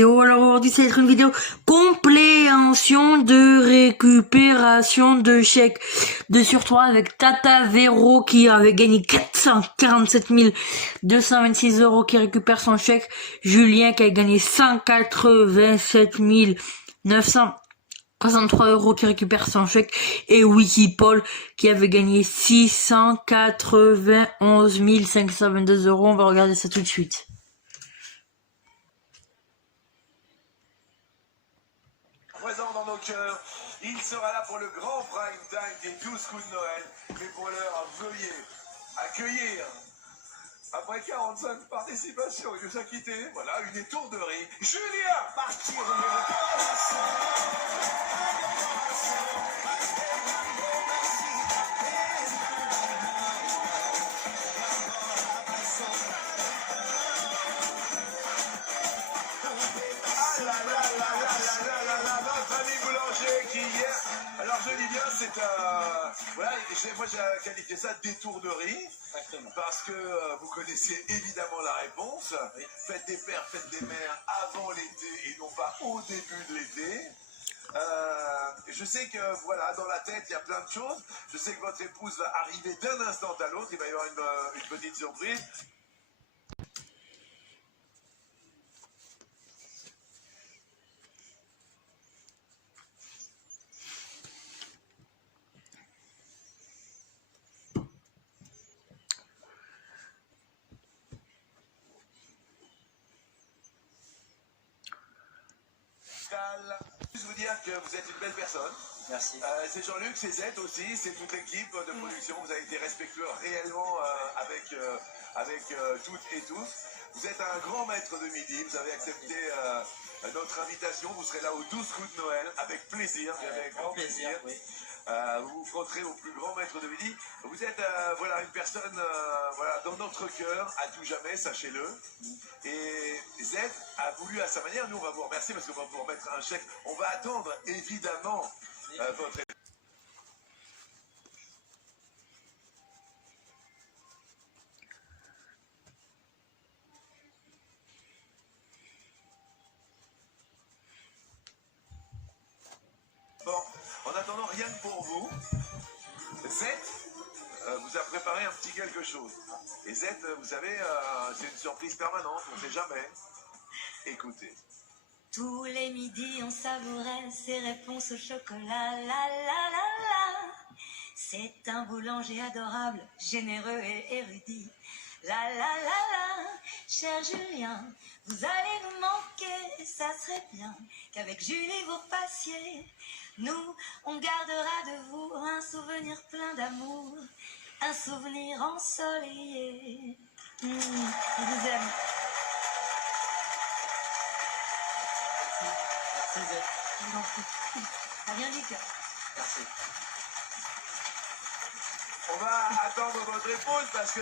vidéo. Alors aujourd'hui ça va être une vidéo compréhension de récupération de chèques de surtoit avec Tata Véro qui avait gagné 447 226 € qui récupère son chèque, Julien qui a gagné 187 963 € qui récupère son chèque, et Wikipol qui avait gagné 691 522 €. On va regarder ça tout de suite. Présent dans nos cœurs, il sera là pour le grand prime time des 12 coups de Noël. Mais pour l'heure, veuillez accueillir, après 45 participations, il nous a quitté, voilà, une étourderie. Julien, parti numéro 4. Alors je dis bien, c'est voilà, moi j'ai qualifié ça d'étourderie, parce que vous connaissez évidemment la réponse. Oui. Faites des pères, faites des mères avant l'été et non pas au début de l'été. Je sais que voilà, dans la tête il y a plein de choses. Je sais que votre épouse va arriver d'un instant à l'autre, il va y avoir une petite surprise. Juste vous dire que vous êtes une belle personne. Merci. C'est Jean-Luc, c'est Z aussi, c'est toute l'équipe de production. Vous avez été respectueux réellement avec toutes et tous. Vous êtes un grand maître de midi. Vous avez accepté notre invitation. Vous serez là aux 12 coups de Noël avec plaisir. Avec grand plaisir. Oui. Vous vous frotterez au plus grand maître de midi. Vous êtes voilà, une personne voilà, dans notre cœur à tout jamais, sachez-le. Et Z a voulu à sa manière, nous on va vous remercier parce qu'on va vous remettre un chèque. On va attendre évidemment votre... Bon, en attendant, rien que pour vous, Z vous a préparé un petit quelque chose. Et Z, vous savez, c'est une surprise permanente, on ne sait jamais. Écoutez. Tous les midis, on savourait ses réponses au chocolat, la la la la. C'est un boulanger adorable, généreux et érudit. La la la la, cher Julien, vous allez nous manquer, ça serait bien qu'avec Julie vous repassiez. Nous, on gardera de vous un souvenir plein d'amour, un souvenir ensoleillé. On vous aime. Merci Z. Je vous en prie. Ça vient du cœur. Merci. On va attendre votre épouse parce que...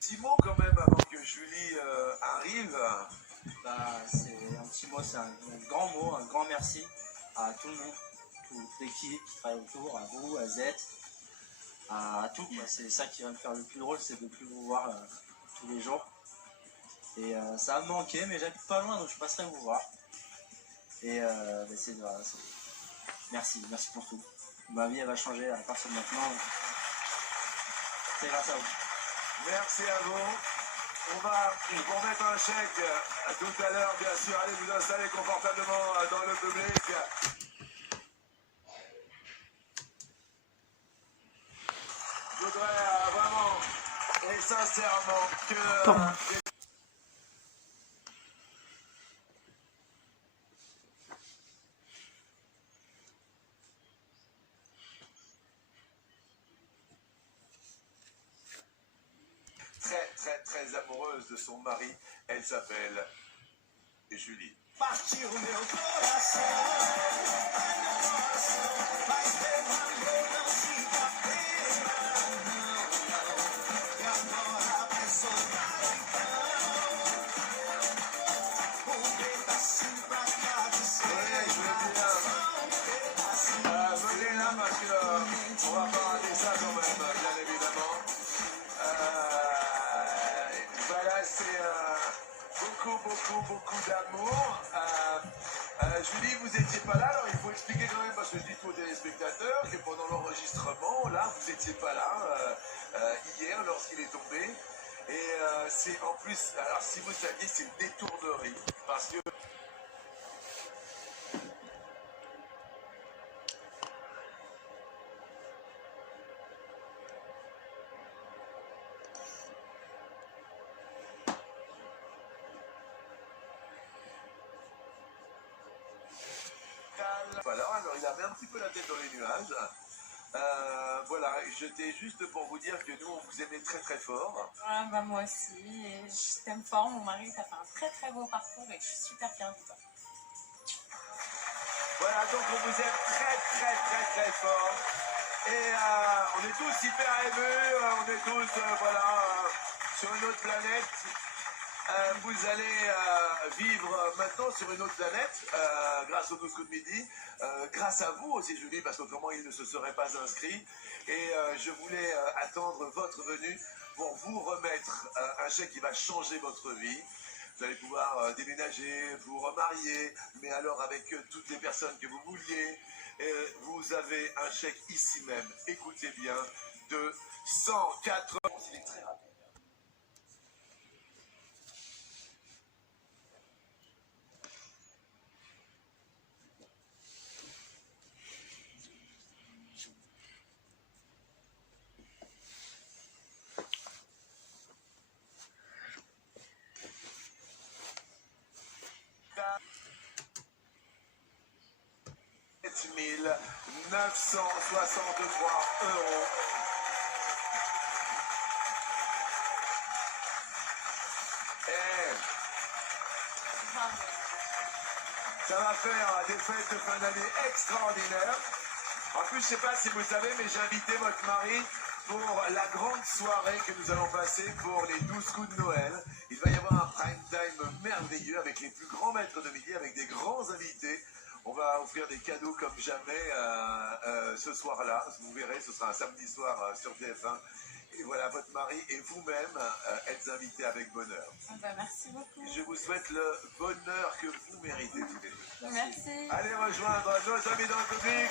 Petit mot quand même avant que Julie arrive. Bah, c'est un petit mot, c'est un grand mot, un grand merci à tout le monde, toute l'équipe qui travaille autour, à vous, à Z, à tout. C'est ça qui va me faire le plus drôle, c'est de ne plus vous voir tous les jours. Et ça va me manquer, mais j'habite pas loin, donc je passerai vous voir. Et voilà, merci pour tout. Ma vie elle va changer à partir de maintenant. C'est grâce à vous. Merci à vous. On va vous remettre un chèque tout à l'heure, bien sûr. Allez vous installer confortablement dans le public. Je voudrais vraiment et sincèrement que... très amoureuse de son mari. Elle s'appelle Julie. Partir au meu coração. beaucoup d'amour. Julie, vous n'étiez pas là, alors il faut expliquer quand même, parce que je dis tout aux téléspectateurs, que pendant l'enregistrement, là, vous n'étiez pas là hier lorsqu'il est tombé. Et c'est en plus, alors si vous saviez, c'est une étourderie, parce que... Voilà, alors il a mis un petit peu la tête dans les nuages. Voilà, j'étais juste pour vous dire que nous, on vous aimait très très fort. Ah, bah moi aussi, et je t'aime fort, mon mari, ça fait un très très beau parcours et je suis super fière de toi. Voilà, donc on vous aime très très très très fort. Et on est tous hyper émus, on est tous sur une autre planète. Vous allez vivre maintenant sur une autre planète grâce au 12 coups de midi, grâce à vous aussi Julie, parce qu'autrement il ne se serait pas inscrit. Et je voulais attendre votre venue pour vous remettre un chèque qui va changer votre vie. Vous allez pouvoir déménager, vous remarier, mais alors avec toutes les personnes que vous vouliez. Vous avez un chèque ici même, écoutez bien, de 104 €. Il est très rapide. $7 963 €. Et ça va faire des fêtes de fin d'année extraordinaires. En plus, je ne sais pas si vous savez, mais j'ai invité votre mari pour la grande soirée que nous allons passer pour les 12 coups de Noël. Il va y avoir un prime time merveilleux avec les plus grands maîtres de midi, avec des grands invités. On va offrir des cadeaux comme jamais ce soir-là. Vous verrez, ce sera un samedi soir sur TF1. Et voilà, votre mari et vous-même êtes invités avec bonheur. Bah, merci beaucoup. Je vous souhaite le bonheur que vous méritez tous les deux. Merci. Allez rejoindre nos amis dans le public.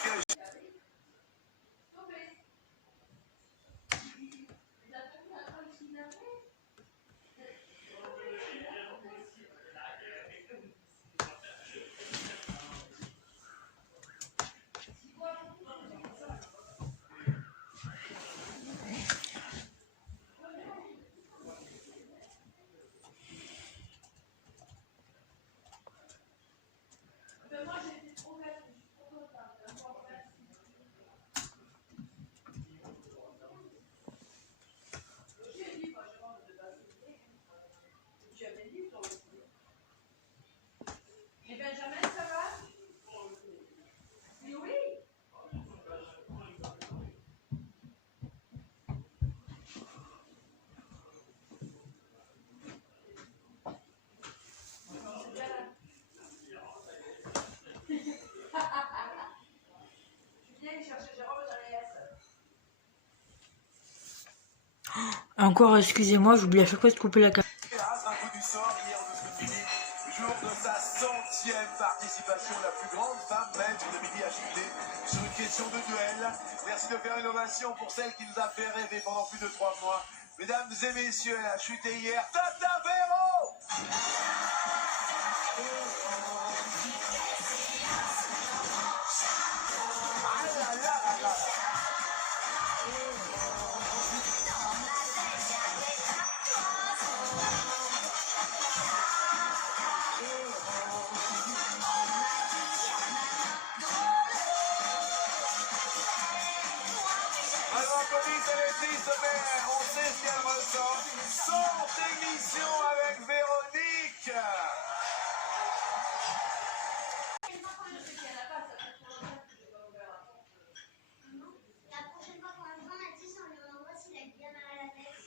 Encore, excusez-moi, j'oublie à chaque fois de couper la caméra. Un coup du sort hier au 12 coups de midi, jour de sa 100e participation, la plus grande femme maître de midi à chuter sur une question de duel. Merci de faire une ovation pour celle qui nous a fait rêver pendant plus de 3 mois. Mesdames et messieurs, elle a chuté hier, Tata Véro. Ah là là là là. Alors, police, elle est triste, mais on sait ce qu'elle ressent. Son émission avec Véronique. La prochaine fois qu'on va prendre la 10, on lui envoie s'il a bien mal à la tête. Je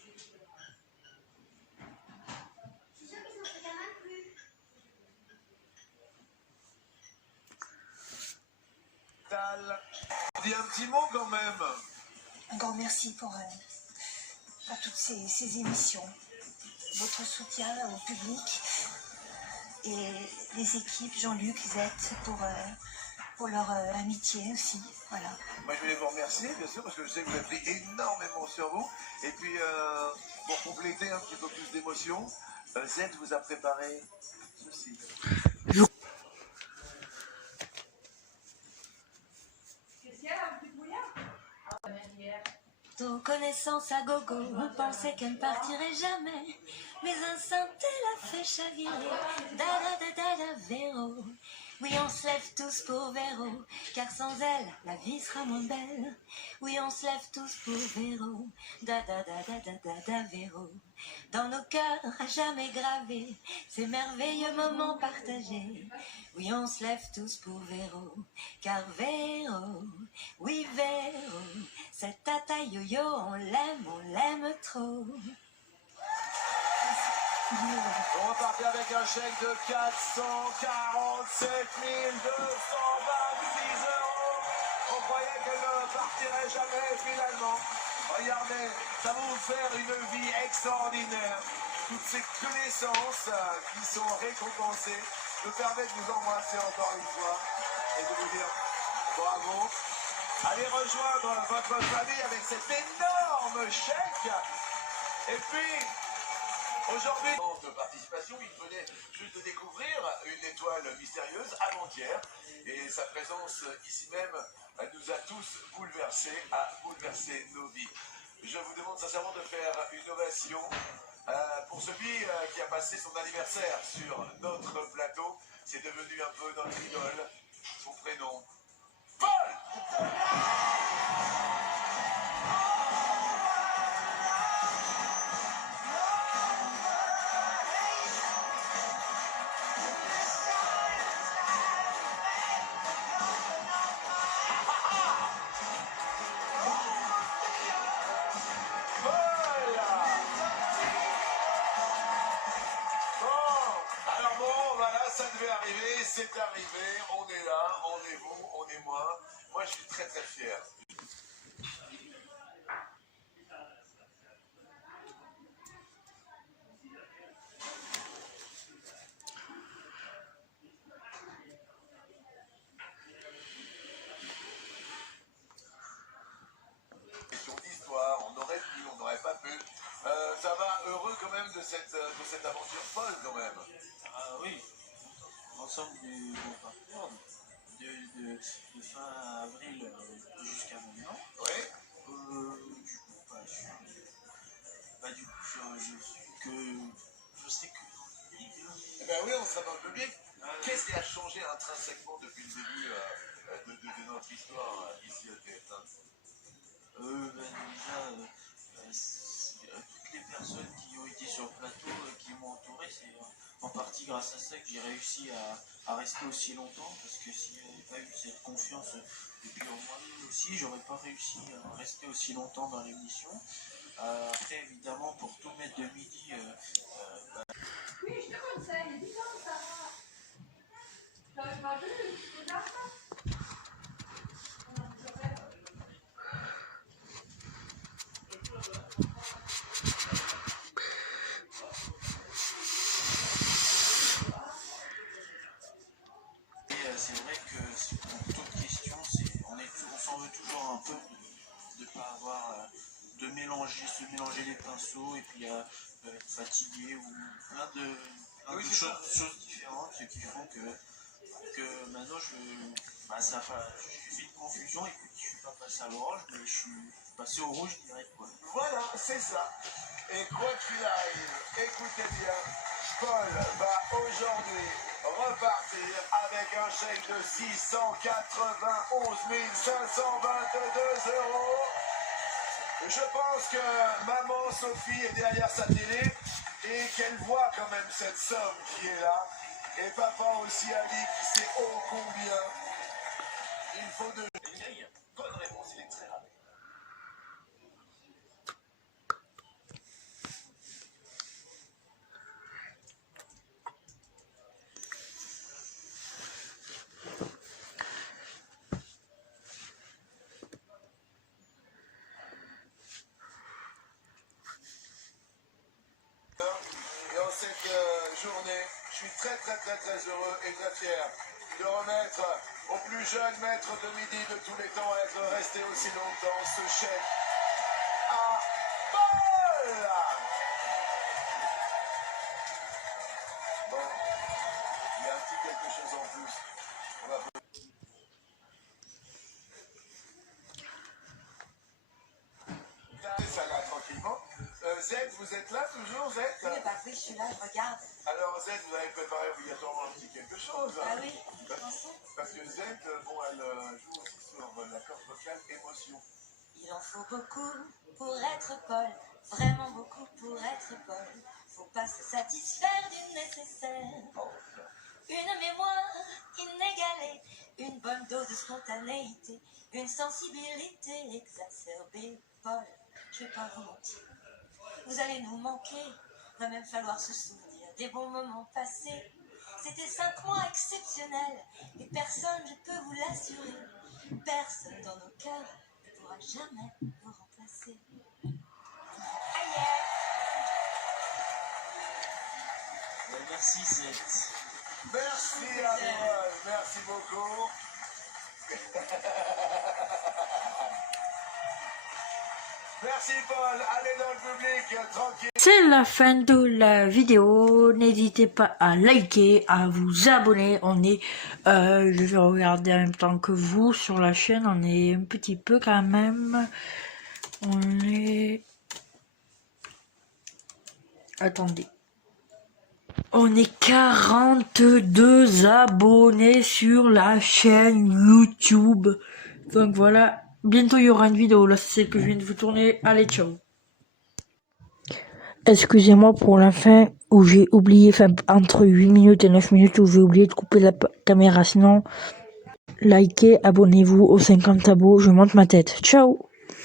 suis sûre qu'ils s'en fait quand même plus. Dis un petit mot quand même. Un grand merci pour toutes ces émissions, votre soutien au public et les équipes, Jean-Luc, Zette, pour leur amitié aussi. Voilà. Moi, je voulais vous remercier, bien sûr, parce que je sais que vous avez pris énormément sur vous. Et puis, pour compléter un petit peu plus d'émotion, Z vous a préparé ceci. Tout connaissance à gogo, on pensait qu'elle ne partirait jamais. Mais un synthé l'a fait chavirer. Da da da da da Véro. Oui, on se lève tous pour Véro, car sans elle, la vie sera moins belle. Oui, on se lève tous pour Véro. Da da da da da da da Véro. Dans nos cœurs, à jamais gravés, ces merveilleux moments partagés. Oui, on se lève tous pour Véro, car Véro, oui Véro, cette tata yo-yo, on l'aime trop. On repartit avec un chèque de 447 226 euros. On croyait qu'elle ne partirait jamais finalement. Regardez, ça va vous faire une vie extraordinaire. Toutes ces connaissances qui sont récompensées me permettent de vous embrasser encore une fois et de vous dire bravo. Allez rejoindre votre famille avec cet énorme chèque. Et puis, aujourd'hui, de participation, il venait juste de découvrir une étoile mystérieuse avant-hier. Et sa présence ici même nous a tous bouleversés, a bouleversé nos vies. Je vous demande sincèrement de faire une ovation pour celui qui a passé son anniversaire sur notre plateau. C'est devenu un peu notre idole. Son prénom, Paul! Ça devait arriver, c'est arrivé, on est là, on est vous, on est moi. Moi, je suis très très fier. Question d'histoire, on aurait pu, on n'aurait pas pu. Ça va, heureux quand même de cette aventure folle quand même. Ah oui, l'ensemble du parcours de fin avril jusqu'à maintenant. Oui. Du coup, je sais que dans l'idée, Eh ben oui, on sera dans le public. Qu'est-ce qui a changé intrinsèquement depuis le début de notre histoire ici à TF1? Déjà, toutes les personnes qui ont été sur le plateau, qui m'ont entouré, c'est en partie grâce à ça que j'ai réussi à rester aussi longtemps, parce que s'il n'y avait pas eu cette confiance, et puis en moi aussi, j'aurais pas réussi à rester aussi longtemps dans l'émission. Après, évidemment, pour tout mettre de midi, Oui, je te conseille, dis donc, ça va. Tu n'avais pas vu, c'est là. c'est vrai que pour toute question, on s'en veut toujours un peu de ne pas avoir se mélanger les pinceaux et puis être fatigué ou plein de choses différentes qui font que maintenant j'ai fait une confusion et puis je suis pas passé à l'orange mais je suis passé au rouge direct quoi. Voilà, c'est ça. Et quoi qu'il arrive, écoutez bien, Paul va aujourd'hui repartir avec un chèque de 691 522 euros. Je pense que maman Sophie est derrière sa télé et qu'elle voit quand même cette somme qui est là. Et papa aussi a dit qu'il sait ô combien il faut de... Bonne réponse, il est très rapide. Et en cette journée, je suis très très heureux et très fier de remettre au plus jeune maître de midi de tous les temps à être resté aussi longtemps ce chèque à Paul. Bon, il y a un petit quelque chose en plus. On va... Ça là, tranquillement. Z, vous êtes là toujours, Z? Oui, bah oui, je suis là, je regarde. Alors Z, vous avez préparé obligatoirement un petit quelque chose. Ah oui, Parce que Z, bon, elle joue aussi sur la corde vocale émotion. Il en faut beaucoup pour être Paul, vraiment beaucoup pour être Paul. Faut pas se satisfaire du nécessaire. Une mémoire inégalée, une bonne dose de spontanéité, une sensibilité exacerbée. Paul, je vais pas vous mentir, vous allez nous manquer. Va même falloir se souvenir des bons moments passés. C'était 5 mois exceptionnels et personne, je peux vous l'assurer, personne dans nos cœurs ne pourra jamais vous remplacer. Aïe. Merci Z. Merci à vous, merci beaucoup. Merci Paul, allez dans le public, tranquille. C'est la fin de la vidéo. N'hésitez pas à liker, à vous abonner. On est, je vais regarder en même temps que vous sur la chaîne. On est un petit peu quand même. On est... Attendez. On est 42 abonnés sur la chaîne YouTube. Donc voilà. Bientôt il y aura une vidéo. Là c'est celle que je viens de vous tourner. Allez, ciao. Excusez-moi pour la fin où j'ai oublié, enfin entre 8 minutes et 9 minutes où j'ai oublié de couper la caméra. Sinon, likez, abonnez-vous aux 50 abos, je monte ma tête. Ciao.